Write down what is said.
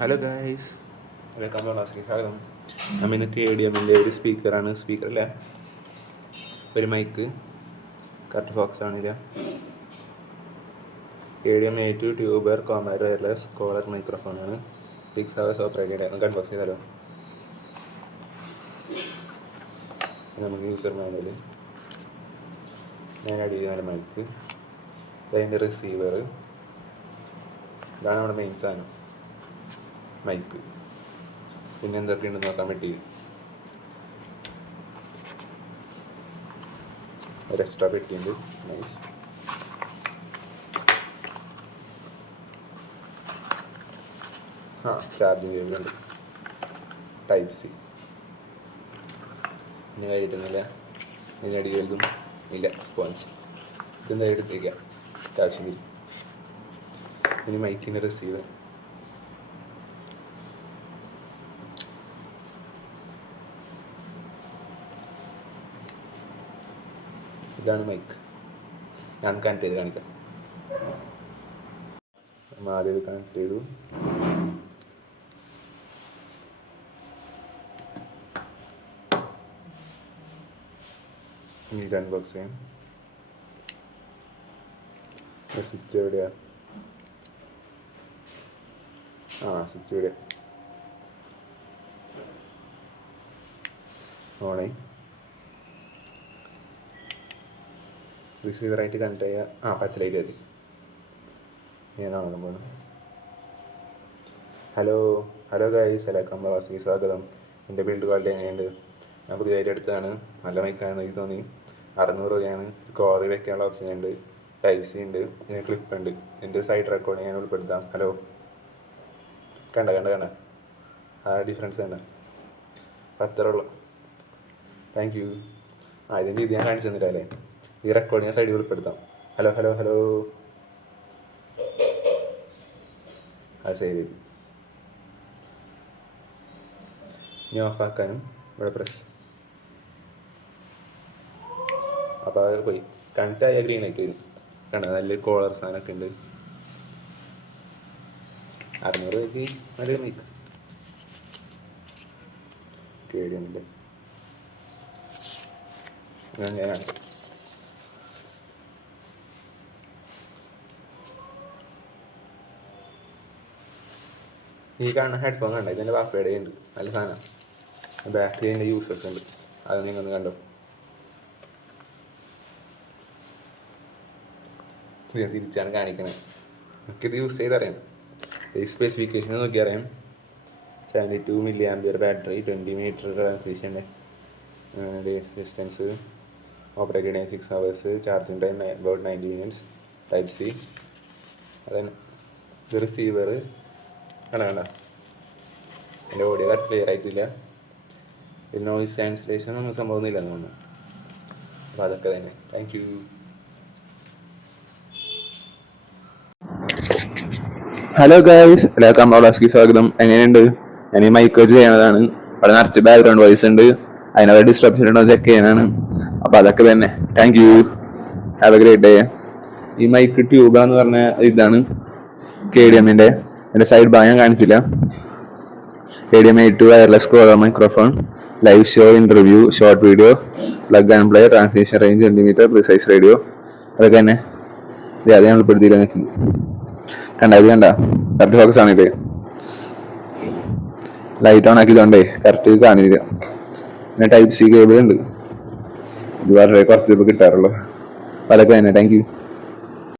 Hello guys, welcome to ക്ലാസ്സിൽ സ്വാഗതം. നമ്മൾ ഇന്ന് KDMൻ്റെ ഒരു സ്പീക്കറാണ്, സ്പീക്കറല്ല ഒരു മൈക്ക്, കറക്റ്റ് ഫോക്സ് ആണില്ല. KDM-A2 ട്യൂബർ കോമാറ്റ് വയർലെസ് കോളർ മൈക്രോഫോണാണ്. 6 hours ഓപ്പറേറ്റഡ് ആണ്. നമുക്ക് അൺബോക്സ് ചെയ്താലോ. നമുക്ക് യൂസർ മാനുവൽ, ഞാൻ അടി ചെയ്യുന്ന മൈക്ക്, അതിൻ്റെ റിസീവർ, ഇതാണ് നമ്മുടെ മെയിൻ സാധനം മൈക്ക്. പിന്നെ എന്തൊക്കെയുണ്ടെന്ന് നോക്കാൻ പറ്റി. ഒരു എക്സ്ട്രാ പെട്ടിയുണ്ട്, നൈസ്. ചാർജിങ് കേബിളുണ്ട്, ടൈപ്പ് സി. ഇനി കഴിയിട്ടുന്നില്ല, ഇനി അടികളൊന്നും ഇല്ല. സ്പോഞ്ച് ഇതെന്താ എടുത്തിരിക്കാം കാശ്മീരി. ഇനി മൈക്കിൻ്റെ റിസീവർ, ഇതാണ് മൈക്ക്. ഞാൻ കണക്ട് ചെയ്ത് കാണിക്കാം. ആദ്യം ഇത് കണക്ട് ചെയ്തു. ഇത് അൺബോക്സ് ചെയ്യാം. സ്വിച്ച് എവിടെയാ? സ്വിച്ച് എവിടെയാ? ഓണായി. റിസീവറായിട്ട് കണക്ട് ചെയ്യുക. പച്ചലൈറ്റ് മതി. ഞാനാണ് നമ്മൾ ഹലോ ഗൈസ്, വെൽക്കം ടു ക്ലാസ്സിൽ സ്വാഗതം. എൻ്റെ ബിൽഡ് ക്വാളിറ്റി എങ്ങനെയുണ്ട്? ഞാൻ പുതിയതായിട്ട് എടുത്തതാണ്. നല്ല മൈക്കാണെന്ന് എനിക്ക് തോന്നി. 600 രൂപയാണ്. കോറിൽ വെക്കാനുള്ള ഓപ്ഷൻ ഉണ്ട്, ടൈപ്പ് സി ഉണ്ട്, ഇതിന് ക്ലിപ്പ് ഉണ്ട്. എൻ്റെ സൈഡ് റെക്കോർഡിങ് ഞാൻ ഉൾപ്പെടുത്താം. ഹലോ, കണ്ട ഡിഫറൻസ് കണ്ട? അത്രേ ഉള്ളൂ. Thank you. ഇതിൻ്റെ ഇത് ഞാൻ കാണിച്ചു തന്നില്ല അല്ലേ? ഈ റെക്കോർഡിങ് സൈഡിൽ ഉൾപ്പെടുത്താം. ഹലോ സേവ് ചെയ്തു. ഇനി ഓഫാക്കാനും ഇവിടെ പ്രസ്. അപ്പോൾ അത് പോയി. കണക്ട് ആയ ഗ്രീൻ ആയിട്ട് വരും. കണ്ട, നല്ല കോളർ സാധനമൊക്കെ ഉണ്ട്. 600 രൂപയ്ക്ക് നല്ലൊരു മൈക്ക്. KDMൻ്റെ ഞാനാണ്. ഈ കാണുന്ന ഹെഡ്ഫോൺ കണ്ട, ഇതിൻ്റെ വാപ്പയുടെ ഉണ്ട്. നല്ല സാധനം. ബാക്കിൽ ഇതിൻ്റെ യൂസേഴ്സ് ഉണ്ട്, അത് നിങ്ങളൊന്ന് കണ്ടോ. തിരിച്ചാണ് കാണിക്കണത്. നമുക്കിത് യൂസ് ചെയ്തറിയാം. ഈ സ്പെസിഫിക്കേഷൻ നോക്കി അറിയാം. 72 mAh ബാറ്ററി, 20 മീറ്റർ ട്രാൻസിഷൻ്റെ distance, operate time 6 hours, charging time about 90 minutes, type C. അതന്നെ ഇത് റിസീവർ. കണ്ട എൻ്റെ ഓഡിയോ കറക്റ്റ് ക്ലിയർ ആയിട്ടില്ല. ഇത് നോയിസ് ക്യാൻസലേഷൻ ഒന്നും സംഭവമൊന്നുമില്ല എന്ന് തോന്നുന്നു. അപ്പോൾ അതൊക്കെ തന്നെ. Thank you. Hello guys, welcome to ക്ലാസ്സിൽ സ്വാഗതം. എങ്ങനെയുണ്ട്? ഞാൻ ഈ മൈക്ക് വെച്ച് ചെയ്യണതാണ്. അവിടെ നിറച്ച് ബാക്ക്ഗ്രൗണ്ട് വോയിസ് ഉണ്ട്, അതിനകത്ത് ഡിസ്ട്രപ്ഷൻ ഉണ്ടോ ചെക്ക് ചെയ്യാനാണ്. അപ്പോൾ അതൊക്കെ തന്നെ. Thank you. Have a great day. ഈ മൈക്ക് ട്യൂബാന്ന് പറഞ്ഞ ഇതാണ് KDMൻ്റെ. എൻ്റെ സൈഡ് ഭാഗം ഞാൻ കാണിച്ചില്ല. KDM-A2 wireless collar microphone, live show, interview, short video, plug and play, transmission range centimetre, precise radio. അതൊക്കെ തന്നെ. അത് ഞാൻ ഉൾപ്പെടുത്തിയില്ല. എനിക്ക് കണ്ട കറക്റ്റ് ഫോക്കസ് ആണില്ലേ? ലൈറ്റ് ഓൺ ആക്കിയതുകൊണ്ടേ കറക്റ്റ് കാണില്ല. പിന്നെ ടൈപ്പ് സി കേബിൾ ഉണ്ട്. ഇത് വളരെ കുറച്ച് കിട്ടാറുള്ളൂ. അതൊക്കെ തന്നെ. Thank U.